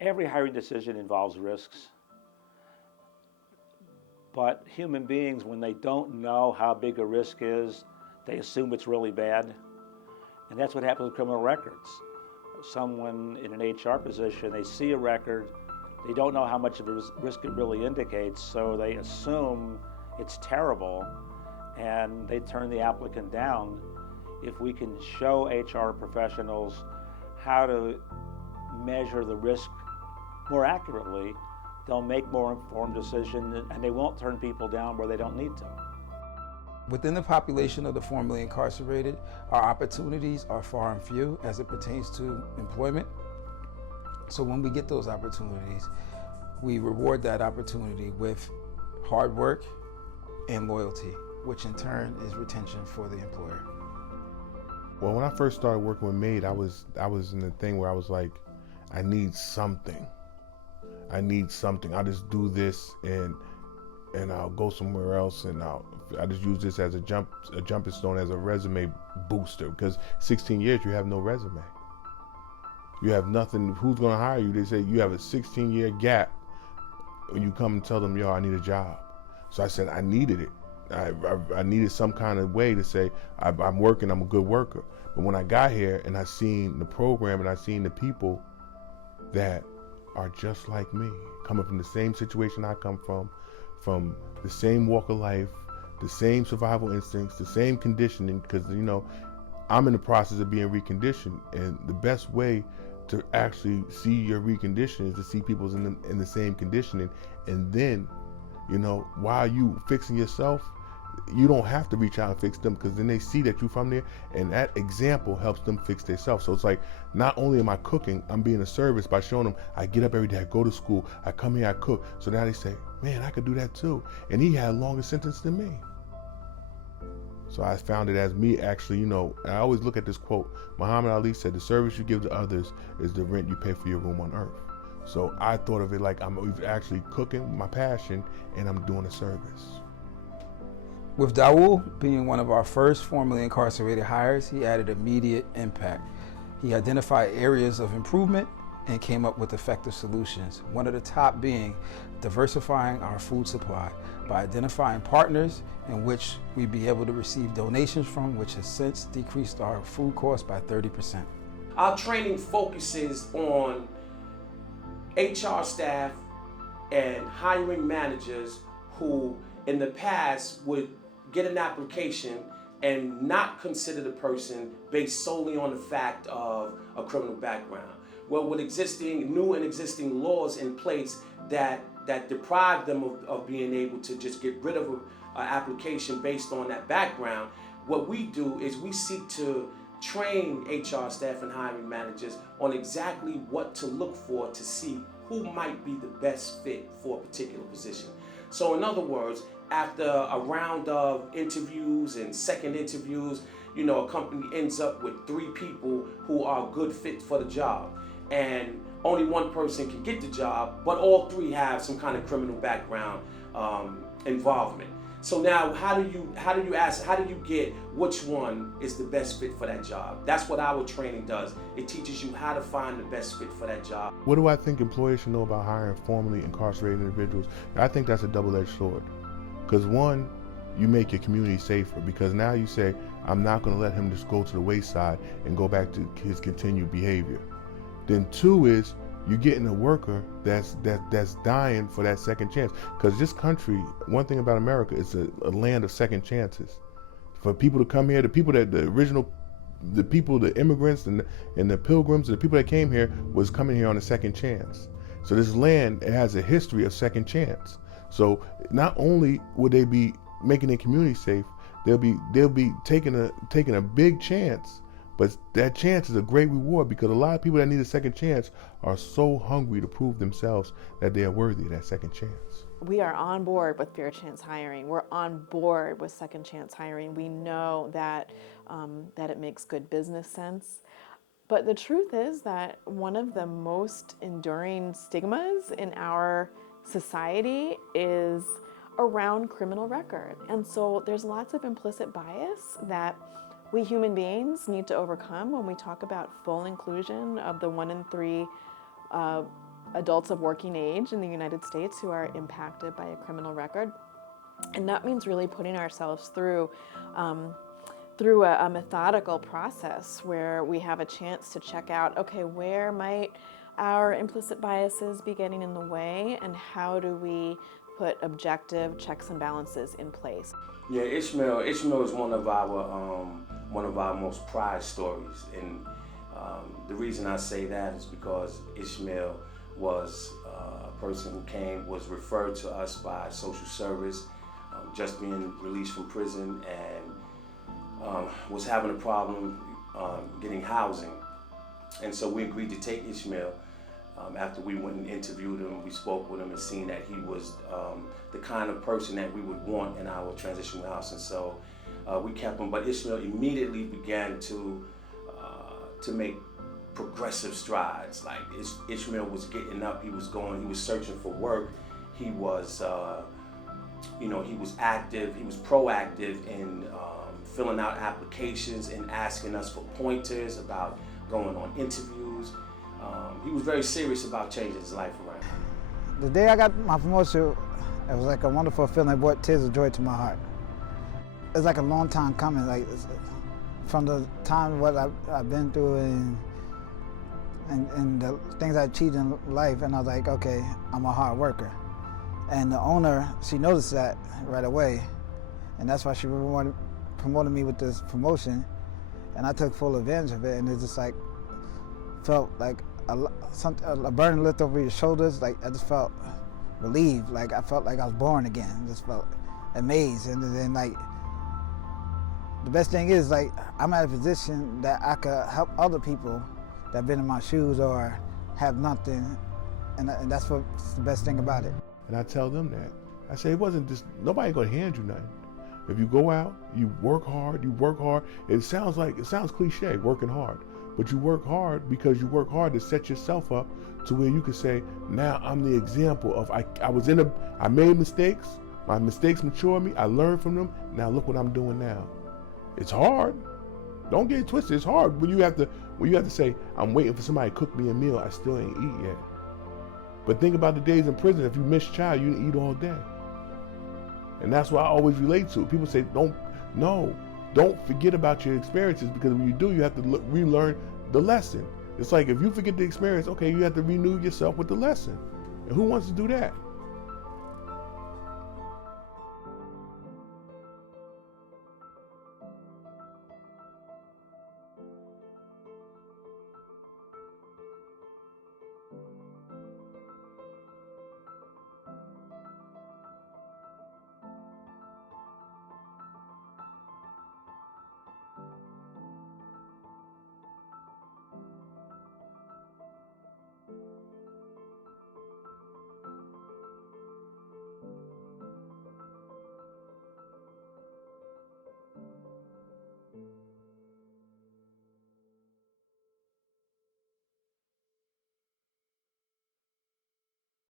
Every hiring decision involves risks, but human beings, when they don't know how big a risk is, they assume it's really bad. And that's what happens with criminal records. Someone in an HR position, they see a record, they don't know how much of a risk it really indicates, so they assume it's terrible and they turn the applicant down. If we can show HR professionals how to measure the risk more accurately, they'll make more informed decisions and they won't turn people down where they don't need to. Within the population of the formerly incarcerated, our opportunities are far and few as it pertains to employment. So when we get those opportunities, we reward that opportunity with hard work and loyalty, which in turn is retention for the employer. Well, when I first started working with MAID, I was in the thing where I was like, I need something. I need something. I'll just do this and I'll go somewhere else, and I just use this as a jumping stone, as a resume booster, because 16 years you have no resume. You have nothing. Who's going to hire you? They say you have a 16-year gap when you come and tell them, yo, I need a job. So I said I needed it. I needed some kind of way to say I'm working, I'm a good worker. But when I got here and I seen the program and I seen the people that are just like me, coming from the same situation I come from the same walk of life, the same survival instincts, the same conditioning, because I'm in the process of being reconditioned, and the best way to actually see your reconditioning is to see people's in the same conditioning, and then while you fixing yourself, you don't have to reach out and fix them, because then they see that you're from there, and that example helps them fix themselves. So it's like, not only am I cooking, I'm being a service by showing them I get up every day, I go to school, I come here, I cook. So now they say, man, I could do that too. And he had a longer sentence than me. So I found it as me actually, I always look at this quote. Muhammad Ali said, the service you give to others is the rent you pay for your room on earth. So I thought of it like I'm actually cooking my passion and I'm doing a service. With Dawool being one of our first formerly incarcerated hires, he added immediate impact. He identified areas of improvement and came up with effective solutions. One of the top being diversifying our food supply by identifying partners in which we'd be able to receive donations from, which has since decreased our food costs by 30%. Our training focuses on HR staff and hiring managers who in the past would get an application and not consider the person based solely on the fact of a criminal background. Well, with new and existing laws in place that deprive them of being able to just get rid of an application based on that background, what we do is we seek to train HR staff and hiring managers on exactly what to look for to see who might be the best fit for a particular position. So in other words, after a round of interviews and second interviews, a company ends up with 3 people who are a good fit for the job. And only one person can get the job, but all 3 have some kind of criminal background involvement. So now how do you get which one is the best fit for that job? That's what our training does. It teaches you how to find the best fit for that job. What do I think employers should know about hiring formerly incarcerated individuals? I think that's a double-edged sword. Because one, you make your community safer, because now you say, I'm not going to let him just go to the wayside and go back to his continued behavior. Then 2 is, you're getting a worker that's dying for that second chance. Because this country, one thing about America, is a land of second chances. For people to come here, the immigrants and the pilgrims, the people that came here was coming here on a second chance. So this land, it has a history of second chance. So not only would they be making their community safe, they'll be taking a big chance. But that chance is a great reward, because a lot of people that need a second chance are so hungry to prove themselves that they are worthy of that second chance. We are on board with fair chance hiring. We're on board with second chance hiring. We know that it makes good business sense. But the truth is that one of the most enduring stigmas in our society is around criminal record. And so there's lots of implicit bias that we human beings need to overcome when we talk about full inclusion of the 1 in 3 adults of working age in the United States who are impacted by a criminal record. And that means really putting ourselves through a methodical process where we have a chance to check out, okay, where might our implicit biases be getting in the way, and how do we put objective checks and balances in place? Yeah, Ishmael is one of our most prized stories, and the reason I say that is because Ishmael was a person who was referred to us by social service, just being released from prison, and was having a problem getting housing. And so we agreed to take Ishmael. After we went and interviewed him, we spoke with him and seen that he was the kind of person that we would want in our transitional house. And so we kept him, but Ishmael immediately began to make progressive strides. Like Ishmael was getting up, he was searching for work, he was he was active, he was proactive in filling out applications and asking us for pointers about going on interviews. He was very serious about changing his life around. The day I got my promotion, it was like a wonderful feeling. It brought tears of joy to my heart. It's like a long time coming, like from the time what I've been through and the things I achieved in life, and I was like, okay, I'm a hard worker. And the owner, she noticed that right away, and that's why she promoted me with this promotion, and I took full advantage of it, and it just like felt like a burden lift over your shoulders. Like I just felt relieved, like I felt like I was born again. I just felt amazed, and then like the best thing is like I'm at a position that I could help other people that have been in my shoes or have nothing, and that's what's the best thing about it. And I tell them that. I say, it wasn't just, nobody gonna hand you nothing. If you go out, you work hard. It sounds cliche, working hard. But you work hard because you work hard to set yourself up to where you can say, now I'm the example of, I made mistakes, my mistakes matured me, I learned from them, now look what I'm doing now. It's hard. Don't get it twisted, it's hard when you have to say, I'm waiting for somebody to cook me a meal I still ain't eat yet. But think about the days in prison, if you miss child, you didn't eat all day. And that's what I always relate to. People say, don't forget about your experiences, because when you do, you have to relearn the lesson. It's like if you forget the experience, okay, you have to renew yourself with the lesson. And who wants to do that?